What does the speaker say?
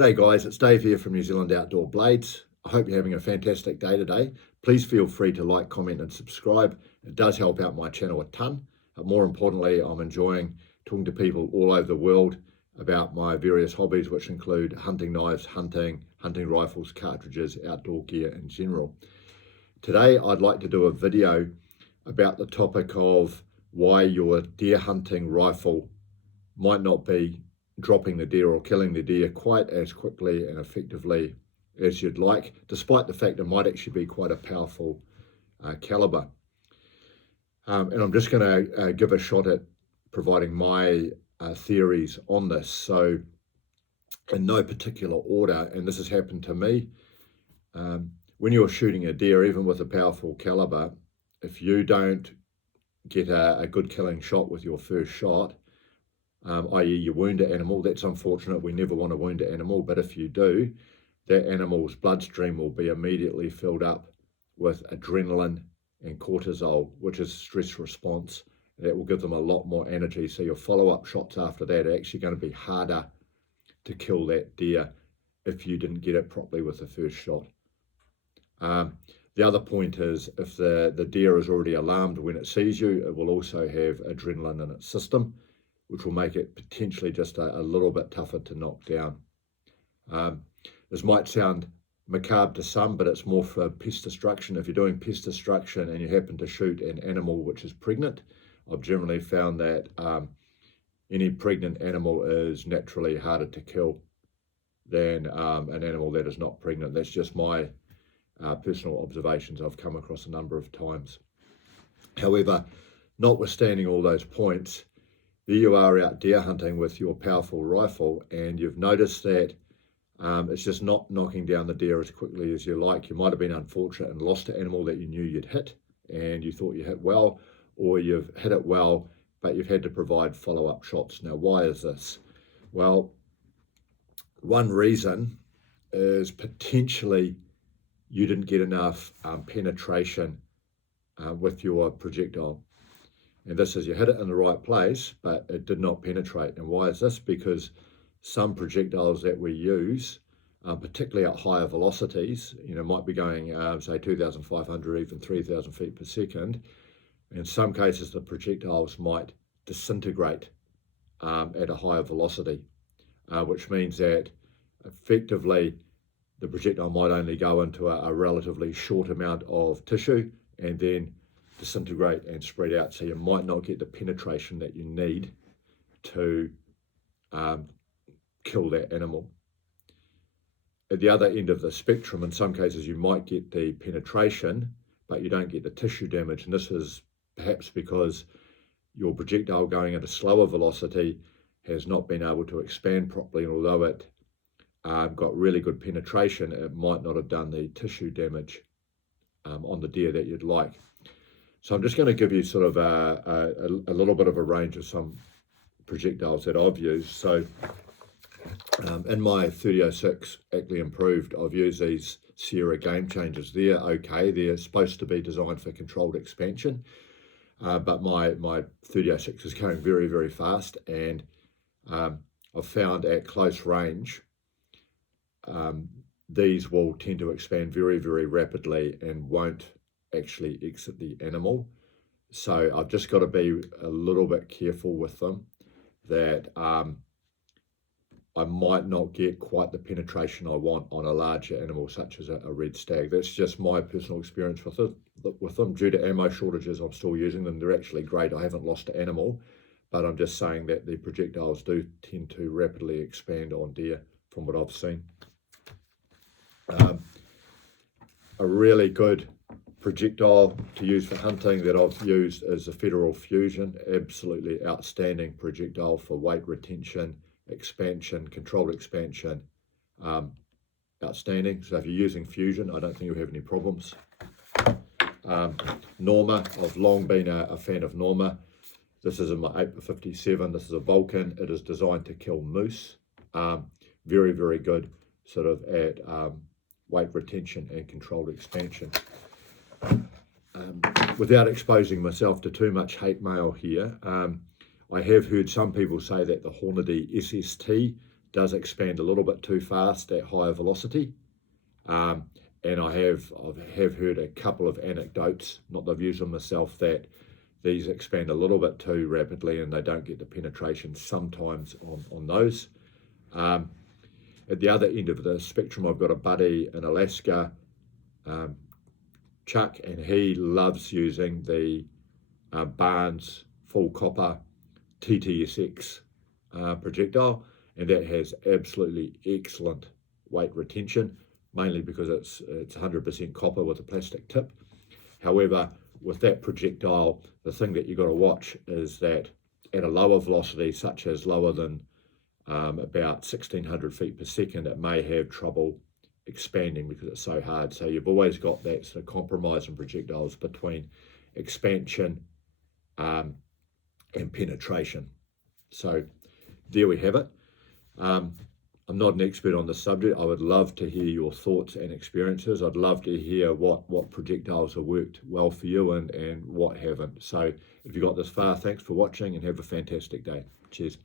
G'day guys, it's Dave here from New Zealand Outdoor Blades. I hope you're having a fantastic day today. Please feel free to like, comment and subscribe. It does help out my channel a ton. But more importantly, I'm enjoying talking to people all over the world about my various hobbies, which include hunting knives, hunting rifles, cartridges, outdoor gear in general. Today, I'd like to do a video about the topic of why your deer hunting rifle might not be dropping the deer or killing the deer quite as quickly and effectively as you'd like, despite the fact it might actually be quite a powerful caliber. And I'm just going to give a shot at providing my theories on this. So in no particular order, and this has happened to me, when you're shooting a deer, even with a powerful caliber, if you don't get a good killing shot with your first shot, i.e. you wound an animal, that's unfortunate. We never want to wound an animal, but if you do, that animal's bloodstream will be immediately filled up with adrenaline and cortisol, which is stress response. That will give them a lot more energy. So your follow-up shots after that are actually going to be harder to kill that deer if you didn't get it properly with the first shot. The other point is, if the deer is already alarmed when it sees you, it will also have adrenaline in its system, which will make it potentially just a little bit tougher to knock down. This might sound macabre to some, but it's more for pest destruction. If you're doing pest destruction and you happen to shoot an animal which is pregnant, I've generally found that any pregnant animal is naturally harder to kill than an animal that is not pregnant. That's just my personal observations I've come across a number of times. However, notwithstanding all those points, there you are out deer hunting with your powerful rifle, and you've noticed that it's just not knocking down the deer as quickly as you like. You might have been unfortunate and lost an animal that you knew you'd hit and you thought you hit well, or you've hit it well, but you've had to provide follow-up shots. Now, why is this? Well, one reason is potentially you didn't get enough penetration with your projectile. And this is, you hit it in the right place, but it did not penetrate. And why is this? Because some projectiles that we use, particularly at higher velocities, might be going, say, 2,500, even 3,000 feet per second. In some cases, the projectiles might disintegrate at a higher velocity, which means that effectively the projectile might only go into a relatively short amount of tissue and then disintegrate and spread out, so you might not get the penetration that you need to kill that animal. At the other end of the spectrum, in some cases you might get the penetration, but you don't get the tissue damage, and this is perhaps because your projectile going at a slower velocity has not been able to expand properly, and although it got really good penetration, it might not have done the tissue damage on the deer that you'd like. So I'm just going to give you sort of a little bit of a range of some projectiles that I've used. So in my 3006 Ackley Improved, I've used these Sierra Game Changers. They're okay. They're supposed to be designed for controlled expansion, but my 3006 is going very, very fast, and I've found at close range these will tend to expand very, very rapidly and won't actually exit the animal. So I've just got to be a little bit careful with them that I might not get quite the penetration I want on a larger animal such as a red stag. That's just my personal experience with them. Due to ammo shortages, I'm still using them. They're actually great. I haven't lost an animal, but I'm just saying that the projectiles do tend to rapidly expand on deer from what I've seen. A really good projectile to use for hunting that I've used is the Federal Fusion. Absolutely outstanding projectile for weight retention, expansion, controlled expansion. Outstanding. So if you're using Fusion, I don't think you'll have any problems. Norma, I've long been a fan of Norma. This is in my 8x57. This is a Vulcan. It is designed to kill moose. Very, very good sort of at weight retention and controlled expansion. Without exposing myself to too much hate mail here, I have heard some people say that the Hornady SST does expand a little bit too fast at higher velocity. And I have heard a couple of anecdotes, not that I've used them myself, that these expand a little bit too rapidly and they don't get the penetration sometimes on those. At the other end of the spectrum, I've got a buddy in Alaska, Chuck, and he loves using the Barnes full copper TTSX projectile, and that has absolutely excellent weight retention, mainly because it's 100% copper with a plastic tip. However, with that projectile, the thing that you've got to watch is that at a lower velocity, such as lower than about 1600 feet per second, it may have trouble expanding because it's so hard. So you've always got that sort of compromise in projectiles between expansion and penetration. So there we have it. I'm not an expert on the subject. I would love to hear your thoughts and experiences. I'd love to hear what projectiles have worked well for you and what haven't. So if you got this far, thanks for watching and have a fantastic day. Cheers.